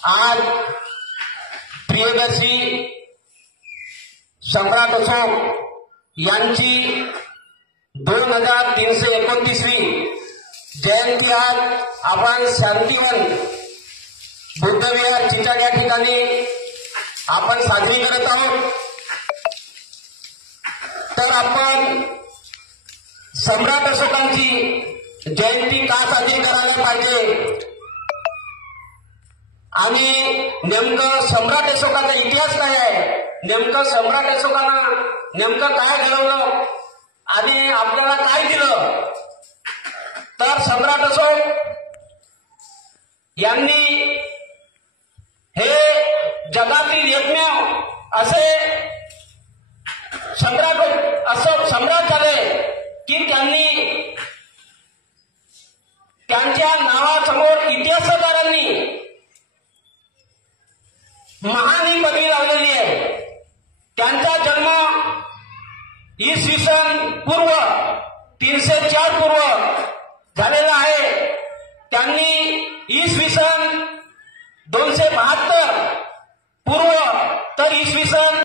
आज प्रियदर्शी सम्राट अशोक यांची 2329वी जयंती आज आपण शांतिवन बुद्धविहार चिचाड या ठिकाणी आपण साजरी करत आहोत। तर आपण सम्राट अशोकांची जयंती का साजरी करायला पाहिजे आणि नेमकं सम्राट अशोकाचा इतिहास काय आहे, नेमकं सम्राट अशोकानं नेमकं काय घडवलं आणि आपल्याला काय दिलं। तर सम्राट अशोक यांनी हे जगातील एकमेव असे सम्राट झाले की त्यांनी त्यांच्या नावासमोर इतिहासकारांनी महान ही पदवी लावलेली आहे। त्यांचा जन्म इसवी पूर्व 304 पूर्व झालेला आहे। त्यांनी इसवी 272 पूर्व तर इसवी